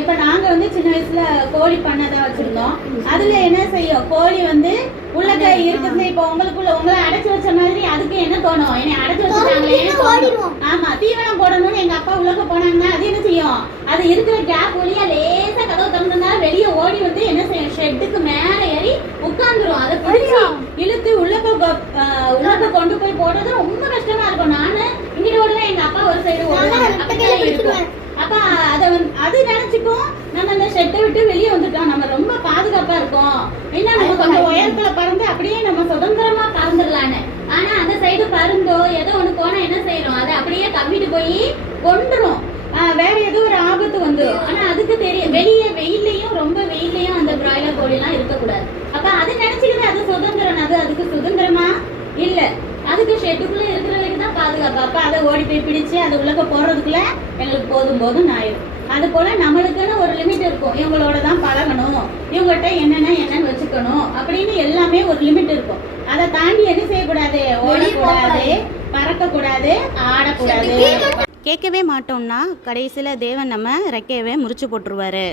இப்ப நாங்க வந்து சின்ன வயசுல கோழி பண்ணை தான் வச்சிருந்தோம். அதுல என்ன செய்யும்? கோழி வந்து உள்ளக்க இருக்குது இப்ப உங்களுக்குள்ள உங்களை அடைச்சு வச்ச மாதிரி அதுக்கு என்ன தோணும்? என்னை அடைச்சு வச்சுட்டாங்களே தோணும், ஓடிடும். ஆமா தீவனம் போடணும்னு எங்க அப்பா உள்ளக்க போனாங்கன்னா அது என்ன செய்யும்? அது இருக்கிற கேப் வழியா லேசா கதவு திறந்தா வெளிய ஓடி வந்து என்ன செய்யும்? ஷெட்டுக்கு மேல ஏறி உட்கார்ந்துரும். அதை பிடிச்சி இழுத்து உள்ளக்க உள்ளக்க கொண்டு போய் போடுறது ரொம்ப கஷ்டமா இருக்கும். நானு இங்கிட்ட ஓடுவேன் எங்க அப்பா ஒரு சைடு ஓடுவேன் அப்படிதான் இருக்கும் பிடிச்சிருவேன். அப்ப அத வந்து அது நினைச்சுக்கும் ஷெட்டை விட்டு வெளியே வந்துட்டோம். நம்ம ரொம்ப பாதுகாப்பா இருக்கோம். என்ன நம்ம கொஞ்சம் உயரத்துல பறந்து அப்படியே நம்ம சுதந்திரமா பறந்துடலான்னு. ஆனா அந்த சைடு பறந்தோ ஏதோ ஒண்ணு போனா என்ன செய்யறோம் அதை அப்படியே கவ்விட்டு போய் கொண்டுரும் வேற ஏதோ ஒரு ஆபத்து வந்துரும். ஆனா அதுக்கு தெரியும். வெளியே வெயிலையும் ரொம்ப வெயிலையும் அந்த பிராய்லர் கோழி எல்லாம் இருக்கக்கூடாது. அப்ப அது நினைச்சுக்கிட்டு அது சுதந்திரம். அது அதுக்கு சுதந்திரமா இல்ல. அதுக்கு ஷெட்டுக்குள்ள இருக்கிற வரைக்கும் தான் பாதுகாப்பு. அப்ப அதை ஓடி போய் பிடிச்சு அது உள்ளக்க போறதுக்குள்ள எங்களுக்கு போதும் போதும் ஆயிரும். அது போல நம்மளுக்குன்னு ஒரு லிமிட் இருக்கும். இவங்களோட தான் பழகணும். இவங்ககிட்ட என்னென்ன என்னன்னு வச்சுக்கணும். அப்படின்னு எல்லாமே ஒரு லிமிட் இருக்கும். அதை தாண்டி என்ன செய்யக்கூடாது? ஓடக்கூடாது பறக்கக்கூடாது ஆடக்கூடாது. கேட்கவே மாட்டோம்னா கடைசியில் தேவன் நம்ம ரெக்கையவே முறிச்சு போட்டுருவாரு.